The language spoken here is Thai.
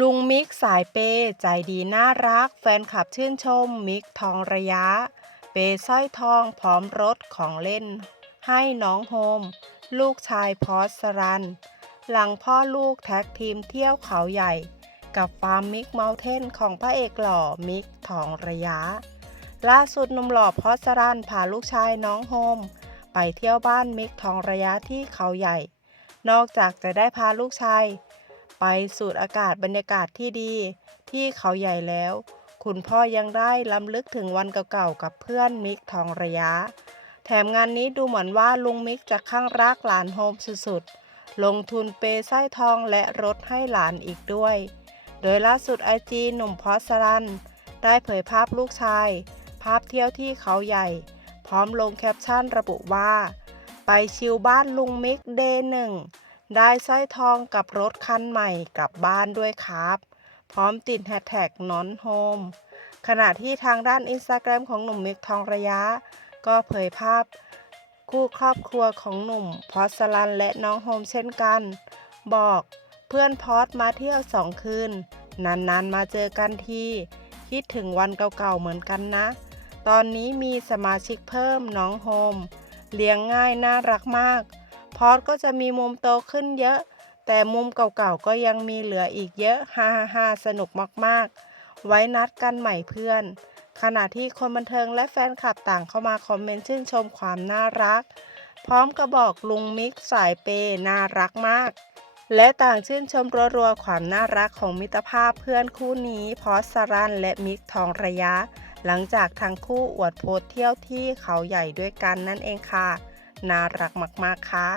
ลุงมิกสายเปย์ใจดีน่ารัก แฟนคลับชื่นชม มิกทองระยะ เปย์สร้อยทองพร้อมรถของเล่น ให้น้องโฮม ลูกชายพอสสรัน หลังพ่อลูกแท็กทีมเที่ยวเขาใหญ่ กับฟาร์มมิกเมลเทนของพระเอกหล่อมิกทองระยะ ล่าสุดนุ่มหล่อพอสรันพาลูกชายน้องโฮม ไปเที่ยวบ้านมิกทองระยะที่เขาใหญ่ นอกจากจะได้พาลูกชาย ไปสูดอากาศบรรยากาศที่ดี ที่เขาใหญ่แล้ว คุณพ่อยังได้ล้ำลึกถึงวันเก่าๆกับเพื่อนมิกทองระยะ แถมงานนี้ดูเหมือนว่าลุงมิกจะข้างรักหลานโฮมสุดๆ ลงทุนเปย์สร้อยทองและรถให้หลานอีกด้วย โดยล่าสุดไอจีหนุ่มพอสรัน ได้เผยภาพลูกชาย ภาพเที่ยวที่เขาใหญ่ พร้อมลงแคปชั่นระบุว่า ไปชิลบ้านลุงมิกเดย์หนึ่ง ได้สร้อยทองกับรถคันใหม่กลับบ้านด้วยครับ พร้อมติดแฮชแท็กนอนโฮมขณะที่ทางด้านอินสตาแกรมของหนุ่มมิกทองระยะ ก็เผยภาพ คู่ครอบครัวของหนุ่มพอสลันและน้องโฮมเช่นกัน บอกเพื่อนพอสมาเที่ยวสองคืน นานๆมาเจอกันที คิดถึงวันเก่าๆเหมือนกันนะ ตอนนี้มีสมาชิกเพิ่มน้องโฮมเลี้ยงง่ายน่ารักมาก พอสก็จะมีมุมโตขึ้นเยอะ แต่มุมเก่าๆก็ยังมีเหลืออีกเยอะฮ่าฮ่าสนุกมากๆ ไว้นัดกันใหม่เพื่อน ขณะที่คนบันเทิงและแฟนคลับต่างเข้ามาคอมเมนต์ชื่นชมความน่ารัก พร้อมกับบอกลุงมิกสายเปย์น่ารักมาก และต่างชื่นชมรัวๆความน่ารักของมิตรภาพเพื่อนคู่นี้พอสรันและมิกทองระยะ หลังจากทั้งคู่อวดโพสเที่ยวที่เขาใหญ่ด้วยกันนั่นเองค่ะ น่ารักมาก ๆ ค่ะ